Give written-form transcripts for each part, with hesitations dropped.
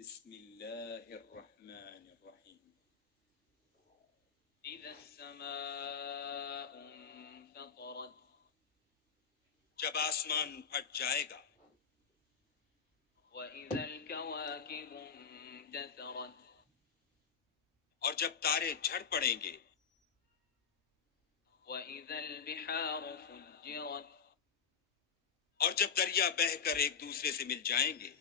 بسم الله الرحمن الرحيم. إذا السماء انفطرت جب آسمان پھٹ جائے گا، وإذا الكواكب انتثرت اور جب تارے جھڑ پڑیں گے، وإذا البحار فجرت اور جب دریا بہہ کر ایک دوسرے سے مل جائیں گے،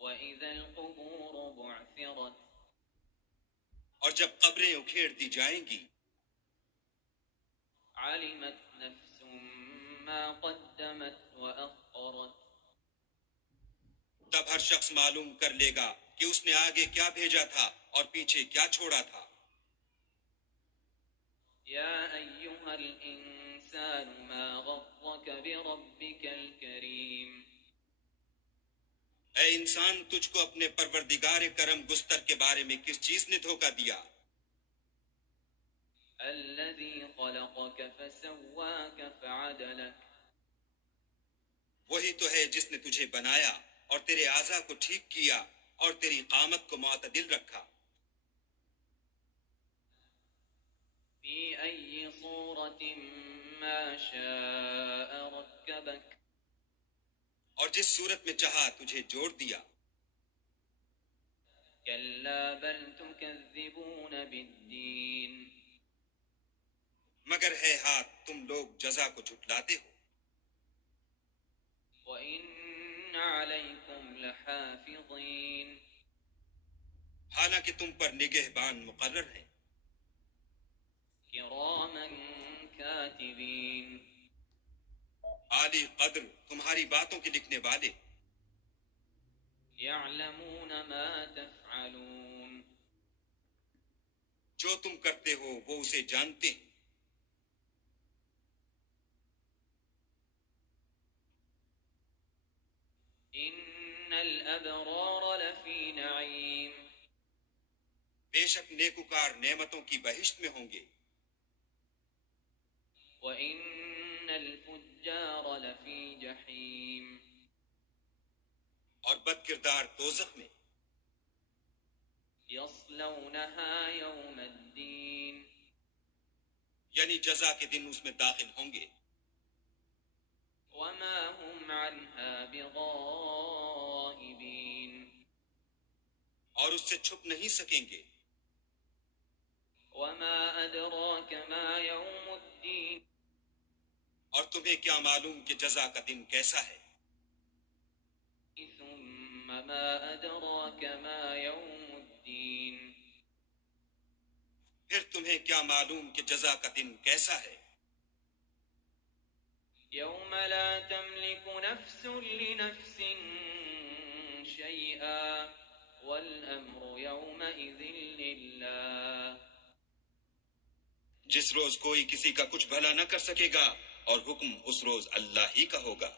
وإذا القبور بعثرت اور جب قبریں اکھیڑ دی جائیں گی، علمت نفس ما قدمت وأخرت تب ہر شخص معلوم کر لے گا کہ اس نے آگے کیا بھیجا تھا اور پیچھے کیا چھوڑا تھا۔ يا أيها الإنسان ما غرك بربك الكريم اے انسان، تجھ کو اپنے پروردگار کرم گستر کے بارے میں کس چیز نے دھوکہ دیا؟ الذي خلقك فسواك فعدلك وہی تو ہے جس نے تجھے بنایا اور تیرے اعضاء کو ٹھیک کیا اور تیری قامت کو معتدل رکھا۔ في أي صورة ما شاء ركبك اور جس صورت میں چاہا تجھے جوڑ دیا۔ كلا بل تكذبون بالدين مگر ہے ہاتھ تم لوگ جزا کو جھٹلاتے ہو، وإن عليكم لحافظين حالانکہ تم پر نگہبان مقرر ہیں، كراما كاتبين عالی قدر تمہاری باتوں کے لکھنے والے، يعلمون ما تفعلون جو تم کرتے ہو وہ اسے جانتے ہیں۔ إن الأبرار لفي نعيم بے شک نیکوکار نعمتوں کی بہشت میں ہوں گے، وإن الفجار لفي جحيم اور بد کردار دوزخ میں، يصلونها يوم الدين یعنی جزا کے دن اس میں داخل ہوں گے، وما هم عنها بغائبين اور اس سے چھپ نہیں سکیں گے۔ وما أدراك ما يوم الدين اور تمہیں کیا معلوم کہ جزا کا دن کیسا ہے؟ ثم ما أدراك ما يوم الدين پھر تمہیں کیا معلوم کہ جزا کا دن کیسا ہے؟ يوم لا تملك نفس لنفس شيئا والأمر يومئذ لله جس روز کوئی کسی کا کچھ بھلا نہ کر سکے گا اور حکم اس روز اللہ ہی کا ہوگا۔